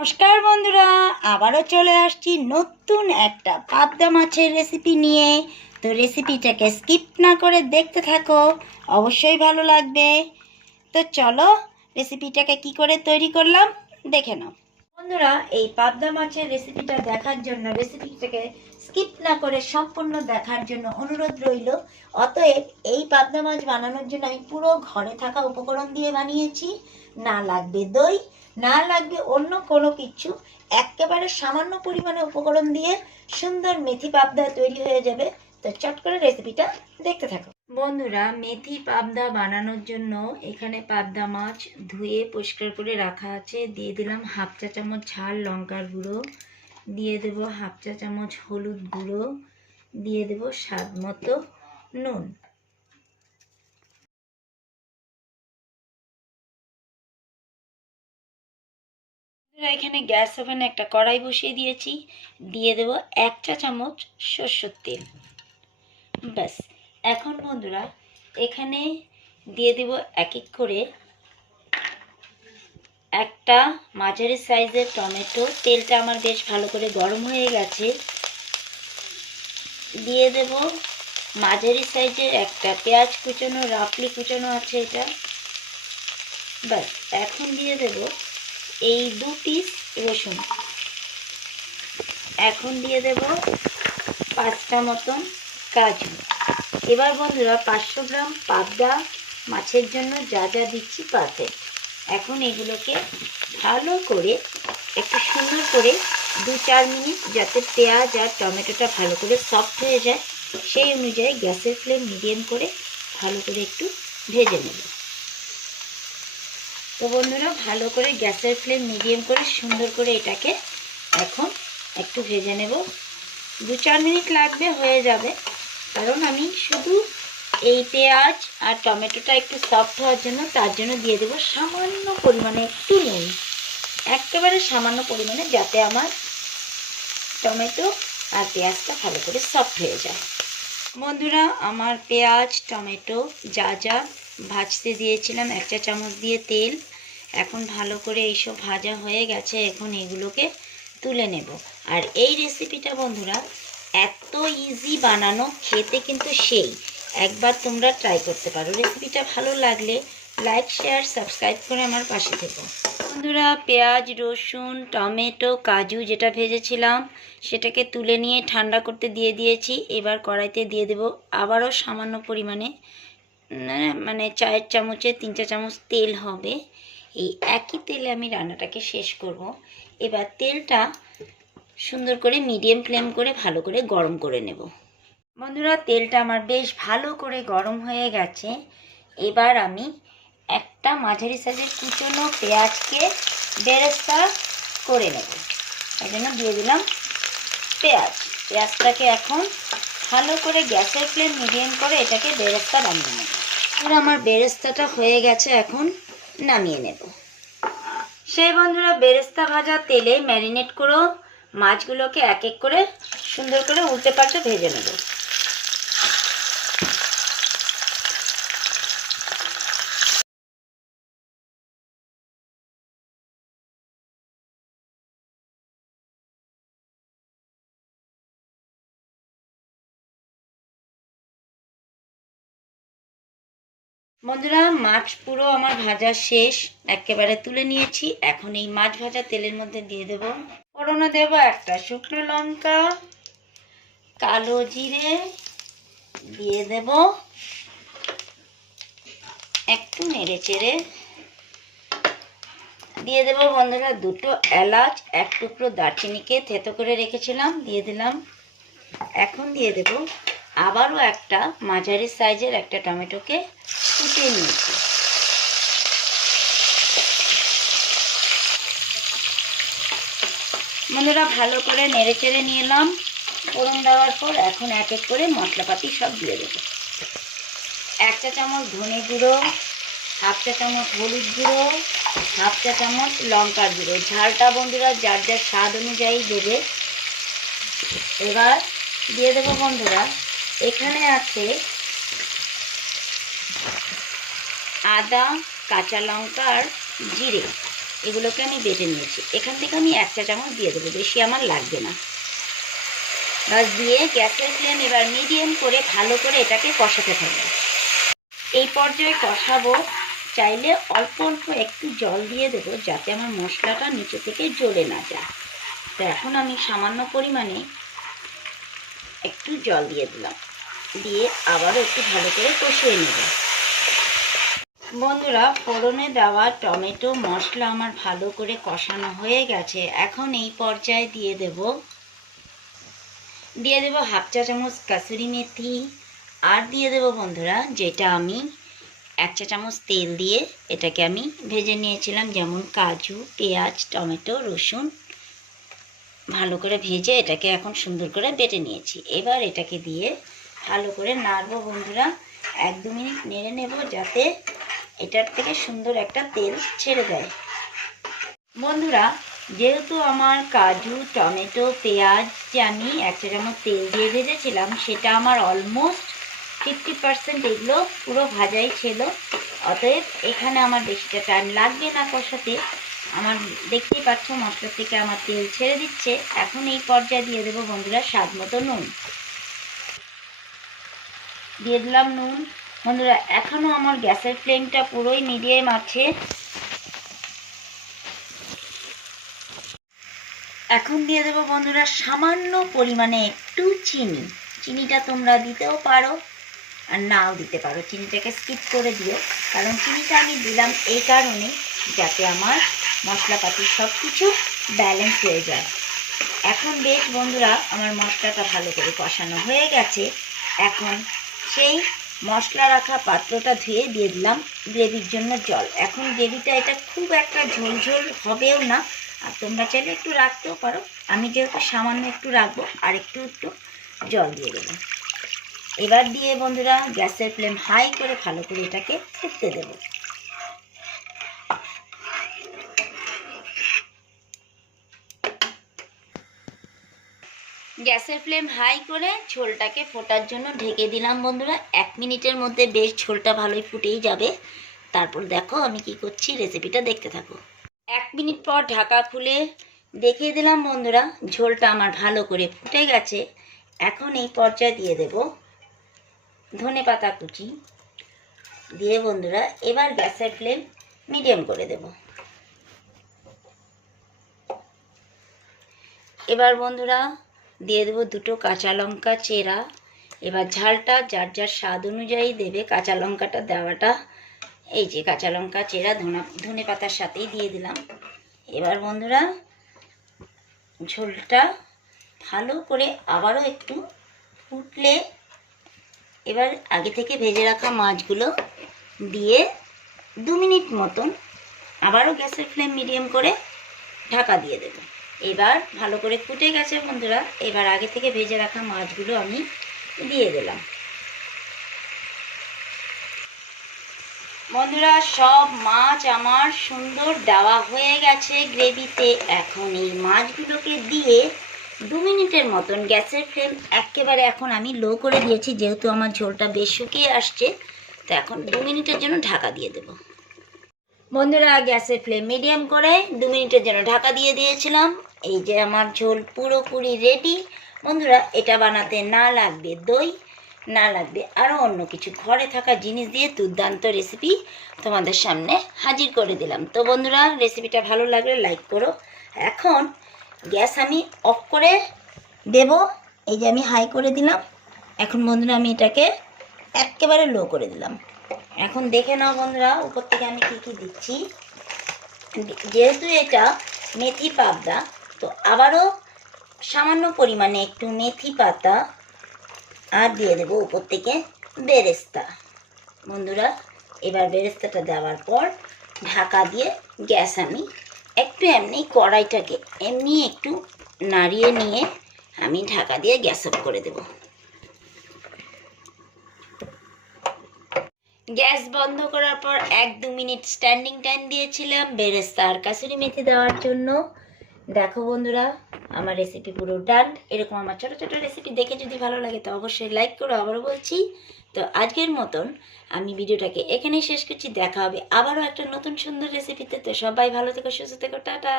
নমস্কার বন্ধুরা, আবারও চলে আসছি নতুন একটা পাবদা মাছের রেসিপি নিয়ে। তো রেসিপিটাকে স্কিপ না করে দেখতে থাকো, অবশ্যই ভালো লাগবে। তো চলো রেসিপিটাকে কি করে তৈরি করলাম, দেখে নাও। বন্ধুরা, এই পাবদা মাছের রেসিপিটা দেখার জন্য রেসিপিটাকে স্কিপ না করে সম্পূর্ণ দেখার জন্য অনুরোধ রইল। অতএব এই পাবদা মাছ বানানোর জন্য আমি পুরো ঘরে থাকা উপকরণ দিয়ে বানিয়েছি। না লাগবে দই, না লাগবে অন্য কোনো কিছু। একেবারে সামান্য পরিমাণে উপকরণ দিয়ে সুন্দর মেথি পাবদা তৈরি হয়ে যাবে। তো চট করে রেসিপিটা দেখতে থাকো। বন্ধুরা, মেথি পাবদা বানানোর জন্য এখানে পাবদা মাছ ধুয়ে পরিষ্কার করে রাখা আছে। দিয়ে দিলাম হাফ চা চামচ ঝাল লঙ্কার গুঁড়ো। দিয়ে দেব হাফ চা চামচ হলুদ গুঁড়ো। দিয়ে দেব স্বাদ মতো নুন। এখানে গ্যাস ওভেনে একটা কড়াই বসিয়ে দিয়েছি। দিয়ে দেব এক চা চামচ সর্ষের তেল। ব্যাস। এখন বন্ধুরা, এখানে দিয়ে দেব এক এক করে একটা মাঝারি সাইজের টমেটো। তেলটা আমার বেশ ভালো করে গরম হয়ে গেছে। দিয়ে দেব মাঝারি সাইজের একটা পেঁয়াজ কুচানো, রাফলি কুচানো আছে এটা। ব্যাস, এখন দিয়ে দেব এই দু পিস রসুন। এখন দিয়ে দেব পাঁচটা মতন কাজু। এবার বন্ধুরা পাঁচশো গ্রাম পাবদা মাছের জন্য যা যা দিচ্ছি পাতে এখন এগুলোকে ভালো করে, একটু সুন্দর করে দু চার মিনিট যাতে পেঁয়াজ আর টমেটোটা ভালো করে সফট হয়ে যায়, সেই অনুযায়ী গ্যাসের ফ্লেম মিডিয়াম করে ভালো করে একটু ভেজে নেব। তো বন্ধুরা ভালো করে গ্যাসের ফ্লেম মিডিয়াম করে সুন্দর করে এটাকে এখন একটু ভেজে নেব। দু চার মিনিট লাগবে, হয়ে যাবে। কারণ আমি শুধু এই পেঁয়াজ আর টমেটোটা একটু সফট হওয়ার জন্য, তার জন্য দিয়ে দেবো সামান্য পরিমাণে একটু নুন। একেবারে সামান্য পরিমাণে যাতে আমার টমেটো আর পেঁয়াজটা ভালো করে সফট হয়ে যায়। বন্ধুরা, আমার পেঁয়াজ, টমেটো যা যা ভাজতে দিয়েছিলাম, এক চা চামচ দিয়ে তেল, এখন ভালো করে এইসব ভাজা হয়ে গেছে, এখন এগুলোকে তুলে নেব। আর এই রেসিপিটা বন্ধুরা এত ইজি বানানো, খেতে কিন্তু সেই। একবার তোমরা ট্রাই করতে পারো। রেসিপিটা ভালো লাগলে লাইক শেয়ার সাবস্ক্রাইব করে আমার পাশে থেকো। বন্ধুরা, পেঁয়াজ, রসুন, টমেটো, কাজু যেটা ভেজেছিলাম, সেটাকে তুলে নিয়ে ঠান্ডা করতে দিয়ে দিয়েছি। এবার কড়াইতে দিয়ে দেব আবারও সামান্য পরিমাণে মানে চায়ের চামচে তিন চা চামচ তেল হবে। এই একই তেলে আমি রান্নাটাকে শেষ করব। এবার তেলটা সুন্দর করে মিডিয়াম ফ্লেম করে ভালো করে গরম করে নেব। বন্ধুরা, তেলটা আমার বেশ ভালো করে গরম হয়ে গেছে। এবার আমি একটা মাঝারি সাইজের কুচনো পেঁয়াজকে বেরেস্তা করে নেব। তাই জন্য দিয়ে দিলাম পেঁয়াজ। পেঁয়াজটাকে এখন ভালো করে গ্যাসের ফ্লেম মিডিয়াম করে এটাকে বেরেস্তা বানিয়ে নেব। এবার আমার বেরেস্তাটা হয়ে গেছে এখন নামিয়ে নেব। সেই বন্ধুরা, বেরেস্তা ভাজা তেলে ম্যারিনেট করো। মাছগুলোকে এক এক করে সুন্দর করে উল্টে পাল্টে ভেজে নেব। বন্ধুরা, মাছ পুরো আমার ভাজা শেষ। একেবারে তুলে নিয়েছি। এখন এই মাছ ভাজা তেলের মধ্যে দিয়ে দেব। ফোড়নে দেব, একটা শুকনো লঙ্কা, কালো জিরে দিয়ে দেব। একটু নেড়ে চেড়ে দিয়ে দেবো। বন্ধুরা, দুটো এলাচ, এক টুকরো দারচিনিকে থেতো করে রেখেছিলাম, দিয়ে দিলাম। এখন দিয়ে দেব আবারও একটা মাঝারি সাইজের একটা টমেটোকে কুচিয়ে নিয়েছি। বন্ধুরা, ভালো করে নেড়ে চেড়ে নিলাম ফোড়ন দেওয়ার পর এখন এক এক করে মশলাপাতি সব দিয়ে দেবো। এক চা চামচ ধনে গুঁড়ো, হাফ চা চামচ হলুদ গুঁড়ো, হাফ চা চামচ লঙ্কার গুঁড়ো। ঝালটা বন্ধুরা, যার যার স্বাদ অনুযায়ী দেবে। এবার দিয়ে দেবো বন্ধুরা, এখানে আছে আদা, কাঁচা লঙ্কার জিরে। এগুলোকে আমি বেটে নিয়েছি। এখান থেকে আমি এক চা চামচ দিয়ে দেবো, বেশি আমার লাগবে না। বাস দিয়ে গ্যাসের ফ্লেম এবার মিডিয়াম করে ভালো করে এটাকে কষাতে থাকব। এই পর্যায়ে কষাবো, চাইলে অল্প অল্প একটু জল দিয়ে দেবো, যাতে আমার মশলাটা নিচে থেকে জ্বলে না যায়। তো এখন আমি সামান্য পরিমাণে একটু জল দিয়ে দিলাম। দিয়ে আবারও একটু ভালো করে কষিয়ে নেব। বন্ধুরা, ফোড়নে দেওয়া টমেটো মশলা আমার ভালো করে কষানো হয়ে গেছে। এখন এই পর্যায়ে দিয়ে দেব দিয়ে দেব হাফ চা চামচ কাসুরি মেথি। আর দিয়ে দেব বন্ধুরা, যেটা আমি এক চা চামচ তেল দিয়ে এটাকে আমি ভেজে নিয়েছিলাম, যেমন কাজু, পেঁয়াজ, টমেটো, রসুন, ভালো করে ভেজে এটাকে এখন সুন্দর করে বেটে নিয়েছি। এবার এটাকে দিয়ে ভালো করে নাড়বো বন্ধুরা, এক দু মিনিট নেড়ে নেব যাতে এটার থেকে সুন্দর একটা তেল ছেড়ে দেয়। বন্ধুরা, যেহেতু আমার কাজু, টমেটো, পেঁয়াজ যে আমি এক চামচ তেল দিয়ে ভেজেছিলাম, সেটা আমার অলমোস্ট ফিফটি পার্সেন্ট এগুলো পুরো ভাজাই ছিল। অতএব এখানে আমার বেশিটা টাইম লাগবে না কষাতে। আমার দেখতেই পাচ্ছ মশলা থেকে আমার তেল ছেড়ে দিচ্ছে। এখন এই পর্যায়ে দিয়ে দেবো বন্ধুরা স্বাদ মতো নুন। দিয়ে দিলাম নুন। বন্ধুরা এখনও আমার গ্যাসের ফ্লেমটা পুরোই মিডিয়াম আছে। এখন দিয়ে দেবো বন্ধুরা সামান্য পরিমাণে একটু চিনি। চিনিটা তোমরা দিতেও পারো আর নাও দিতে পারো। চিনিটাকে স্কিপ করে দিও। কারণ চিনিটা আমি দিলাম এই কারণে যাতে আমার মশলাপাতি সব কিছু ব্যালেন্স হয়ে যায়। এখন বেশ বন্ধুরা, আমার মশলাটা ভালো করে কষানো হয়ে গেছে। এখন সেই মশলা রাখা পাত্রটা ধুয়ে দিয়ে দিলাম গ্রেভির জন্য জল। এখন গ্রেভিটা এটা খুব একটা ঝোল ঝোল হবেও না। আর তোমরা চাইলে একটু রাখতেও পারো। আমি যেহেতু সামান্য একটু রাখব, আর একটু একটু জল দিয়ে দেবো। এবার দিয়ে বন্ধুরা গ্যাসের ফ্লেম হাই করে ভালো করে এটাকে ফুটতে দেবো। গ্যাসের ফ্লেম হাই করে ঝোলটাকে ফোটার জন্য ঢেকে দিলাম বন্ধুরা। এক মিনিটের মধ্যে বেশ ঝোলটা ভালোই ফুটেই যাবে। তারপর দেখো আমি কি করছি রেসিপিটা দেখতে থাকো। এক মিনিট পর ঢাকা খুলে দেখিয়ে দিলাম বন্ধুরা, ঝোলটা আমার ভালো করে ফুটে গেছে। এখন এই পর্যায়ে দিয়ে দেব ধনে পাতা কুচি। দিয়ে বন্ধুরা, এবার গ্যাসের ফ্লেম মিডিয়াম করে দেব। এবার বন্ধুরা দিয়ে দেবো দুটো কাঁচা লঙ্কা চেরা। এবার ঝালটা যার যার স্বাদ অনুযায়ী দেবে কাঁচা লঙ্কাটা দেওয়াটা। এই যে কাঁচা লঙ্কা চেরা ধনা ধনে পাতার সাথেই দিয়ে দিলাম। এবার বন্ধুরা ঝোলটা ভালো করে আবারও একটু ফুটলে এবার আগে থেকে ভেজে রাখা মাছগুলো দিয়ে দু মিনিট মতন আবারও গ্যাসের ফ্লেম মিডিয়াম করে ঢাকা দিয়ে দেবো। এবার ভালো করে ফুটে গেছে বন্ধুরা। এবার আগে থেকে ভেজে রাখা মাছগুলো আমি দিয়ে দিলাম। বন্ধুরা, সব মাছ আমার সুন্দর দেওয়া হয়ে গেছে গ্রেভিতে। এখন এই মাছগুলোকে দিয়ে দু মিনিটের মতন গ্যাসের ফ্লেম একেবারে এখন আমি লো করে দিয়েছি, যেহেতু আমার ঝোলটা বেশ শুকিয়ে আসছে। তো এখন দু মিনিটের জন্য ঢাকা দিয়ে দেবো। বন্ধুরা, গ্যাসের ফ্লেম মিডিয়াম করে দু মিনিটের জন্য ঢাকা দিয়ে দিয়েছিলাম। এই যে আমার ঝোল পুরোপুরি রেডি বন্ধুরা, এটা বানাতে না লাগবে দই, না লাগবে আরও অন্য কিছু। ঘরে থাকা জিনিস দিয়ে দুর্দান্ত রেসিপি তোমাদের সামনে হাজির করে দিলাম। তো বন্ধুরা রেসিপিটা ভালো লাগলে লাইক করো। এখন গ্যাস আমি অফ করে দেব। এই যে আমি হাই করে দিলাম। এখন বন্ধুরা, আমি এটাকে একেবারে লো করে দিলাম। এখন দেখে নাও বন্ধুরা, উপর থেকে আমি কী কী দিচ্ছি। যেহেতু এটা মেথি পাবদা তো আবারও সামান্য পরিমাণে একটু মেথি পাতা আর দিয়ে দেবো উপর থেকে বেরেস্তা। বন্ধুরা, এবার বেরেস্তাটা দেওয়ার পর ঢাকা দিয়ে গ্যাস আমি একটু এমনি কড়াইটাকে এমনি একটু নাড়িয়ে নিয়ে আমি ঢাকা দিয়ে গ্যাস অফ করে দেবো। গ্যাস বন্ধ করার পর এক দু মিনিট স্ট্যান্ডিং টাইম দিয়েছিলাম বেরেস্তা আর কাসুরি মেথি দেওয়ার জন্য। দেখো বন্ধুরা, আমার রেসিপি পুরো ডান এরকম আমার ছোটো ছোটো রেসিপি দেখে যদি ভালো লাগে, তো অবশ্যই লাইক করো আবারও বলছি। তো আজকের মতন আমি ভিডিওটাকে এখানেই শেষ করছি। দেখা হবে আবারও একটা নতুন সুন্দর রেসিপিতে তো সবাই ভালো থেকো, সুস্থ থেকো, টাটা।